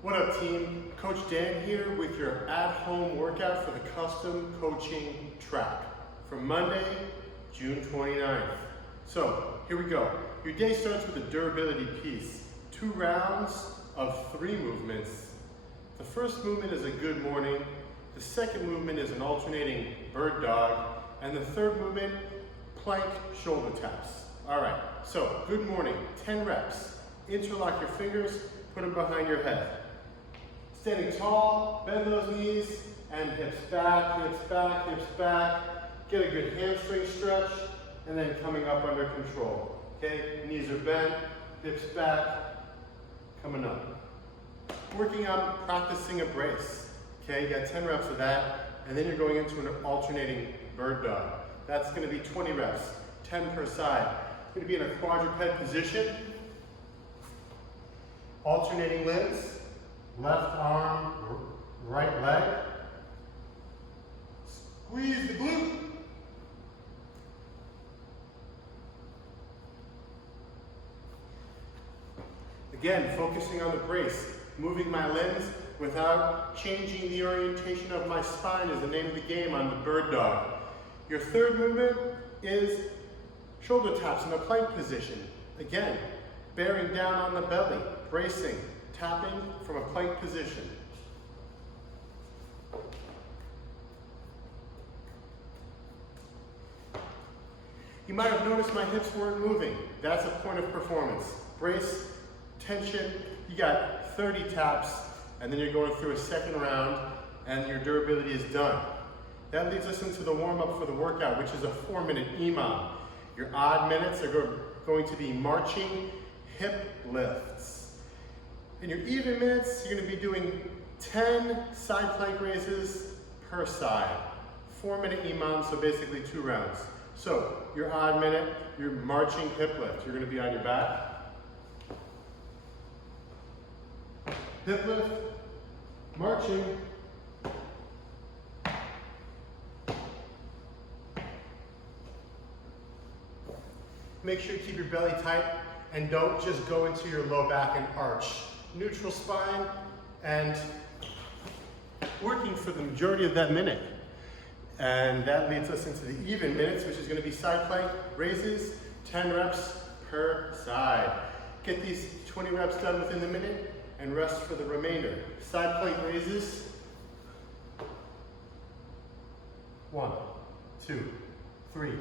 What up, team? Coach Dan here with your at-home workout for the custom coaching track for Monday, June 29th. So here we go. Your day starts with a durability piece. 2 rounds of 3 movements. The first movement is a good morning. The second movement is an alternating bird dog. And the third movement, plank shoulder taps. All right, so good morning, 10 reps. Interlock your fingers, put them behind your head. Standing tall, bend those knees, and hips back, hips back, hips back. Get a good hamstring stretch, and then coming up under control. Okay, knees are bent, hips back, coming up. Working on practicing a brace. Okay, you got 10 reps of that, and then you're going into an alternating bird dog. That's gonna be 20 reps, 10 per side. You're gonna be in a quadruped position, alternating limbs. Left arm, right leg. Squeeze the glute. Again, focusing on the brace. Moving my limbs without changing the orientation of my spine is the name of the game on the bird dog. Your third movement is shoulder taps in a plank position. Again, bearing down on the belly, bracing. Tapping from a plank position. You might have noticed my hips weren't moving. That's a point of performance. Brace, tension, you got 30 taps, and then you're going through a second round, and your durability is done. That leads us into the warm-up for the workout, which is a 4-minute EMOM. Your odd minutes are going to be marching hip lifts. In your even minutes, you're going to be doing 10 side plank raises per side. 4-minute EMOM, so basically 2 rounds. So your odd minute, your marching hip lift. You're going to be on your back. Hip lift, marching. Make sure you keep your belly tight and don't just go into your low back and arch. Neutral spine and working for the majority of that minute. And that leads us into the even minutes, which is going to be side plank raises, 10 reps per side. Get these 20 reps done within the minute and rest for the remainder. Side plank raises. 1, 2, 3,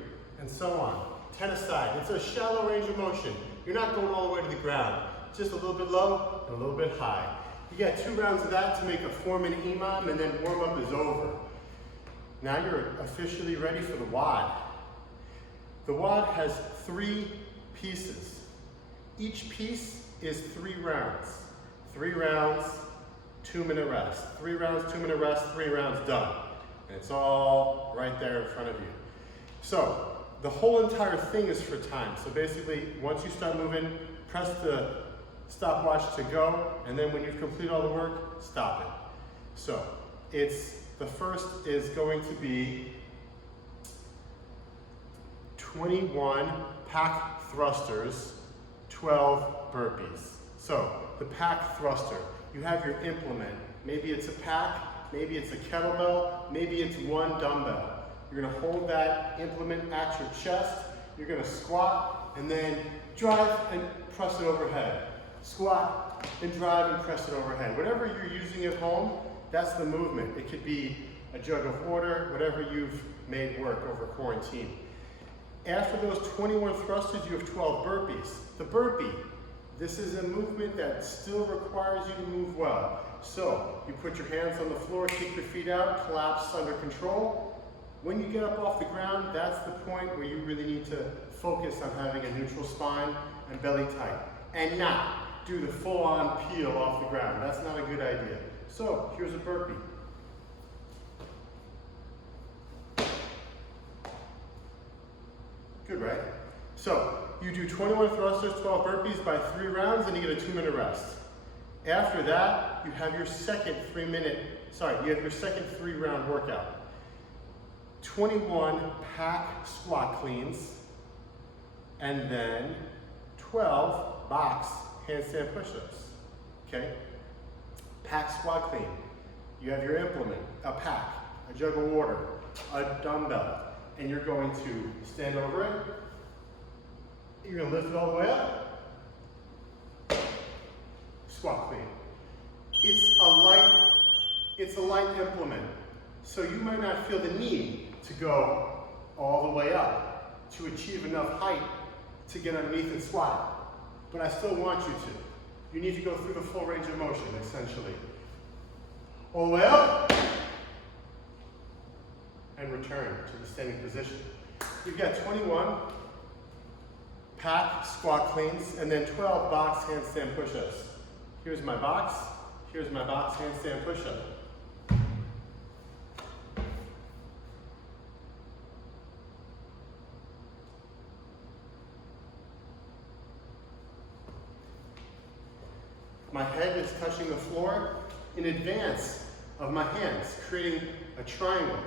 and so on. 10 aside. It's a shallow range of motion. You're not going all the way to the ground. Just a little bit low and a little bit high. You got 2 rounds of that to make a 4-minute EMOM, and then warm-up is over. Now you're officially ready for the WOD. The WOD has 3 pieces. Each piece is 3 rounds. 3 rounds, 2-minute rest. 3 rounds, 2-minute rest, 3 rounds done. And it's all right there in front of you. So the whole entire thing is for time. So basically, once you start moving, press the stopwatch to go, and then when you've completed all the work, stop it. So the first is going to be 21 pack thrusters, 12 burpees. So the pack thruster, you have your implement. Maybe it's a pack, maybe it's a kettlebell, maybe it's 1 dumbbell. You're gonna hold that implement at your chest, you're gonna squat, and then drive and press it overhead. Squat and drive and press it overhead. Whatever you're using at home, that's the movement. It could be a jug of water, whatever you've made work over quarantine. After those 21 thrusters, you have 12 burpees. The burpee, this is a movement that still requires you to move well. So you put your hands on the floor, kick your feet out, collapse under control. When you get up off the ground, that's the point where you really need to focus on having a neutral spine and belly tight, and not do the full-on peel off the ground. That's not a good idea. So here's a burpee. Good, right? So you do 21 thrusters, 12 burpees by 3 rounds, and you get a 2-minute rest. After that, you have your second 3-round workout. 21 pack squat cleans, and then 12 box handstand push-ups, okay? Pack squat clean. You have your implement, a pack, a jug of water, a dumbbell, and you're going to stand over it. You're going to lift it all the way up. Squat clean. It's a light implement, so you might not feel the need to go all the way up to achieve enough height to get underneath and squat. But I still want you to. You need to go through the full range of motion, essentially. All the way up, and return to the standing position. You've got 21 pack squat cleans, and then 12 box handstand push-ups. Here's my box handstand push-up. My head is touching the floor in advance of my hands, creating a triangle.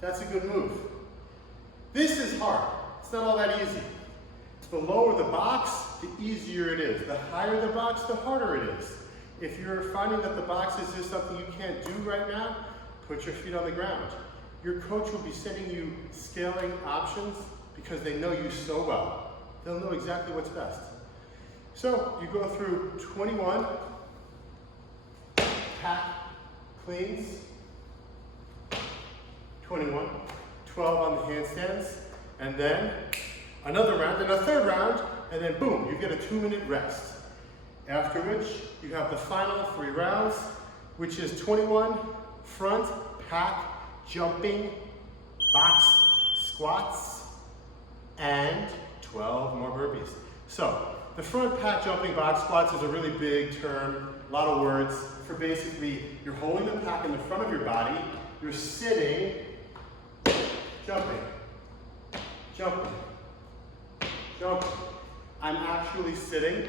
That's a good move. This is hard. It's not all that easy. The lower the box, the easier it is. The higher the box, the harder it is. If you're finding that the box is just something you can't do right now, put your feet on the ground. Your coach will be sending you scaling options because they know you so well. They'll know exactly what's best. So you go through 21 pack cleans, 21, 12 on the handstands, and then another round, and a third round, and then boom, you get a 2-minute rest. After which, you have the final 3 rounds, which is 21 front pack jumping box squats, and 12 more burpees. So, the front pack jumping box squats is a really big term, a lot of words, for basically, you're holding the pack in the front of your body, you're sitting, jumping, jumping, jumping. I'm actually sitting,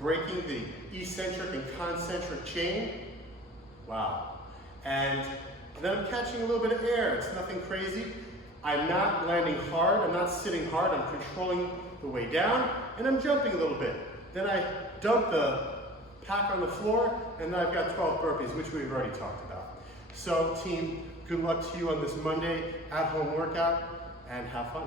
breaking the eccentric and concentric chain. Wow. And then I'm catching a little bit of air. It's nothing crazy. I'm not landing hard. I'm not sitting hard. I'm controlling the way down, and I'm jumping a little bit. Then I dump the pack on the floor, and then I've got 12 burpees, which we've already talked about. So team, good luck to you on this Monday at-home workout, and have fun.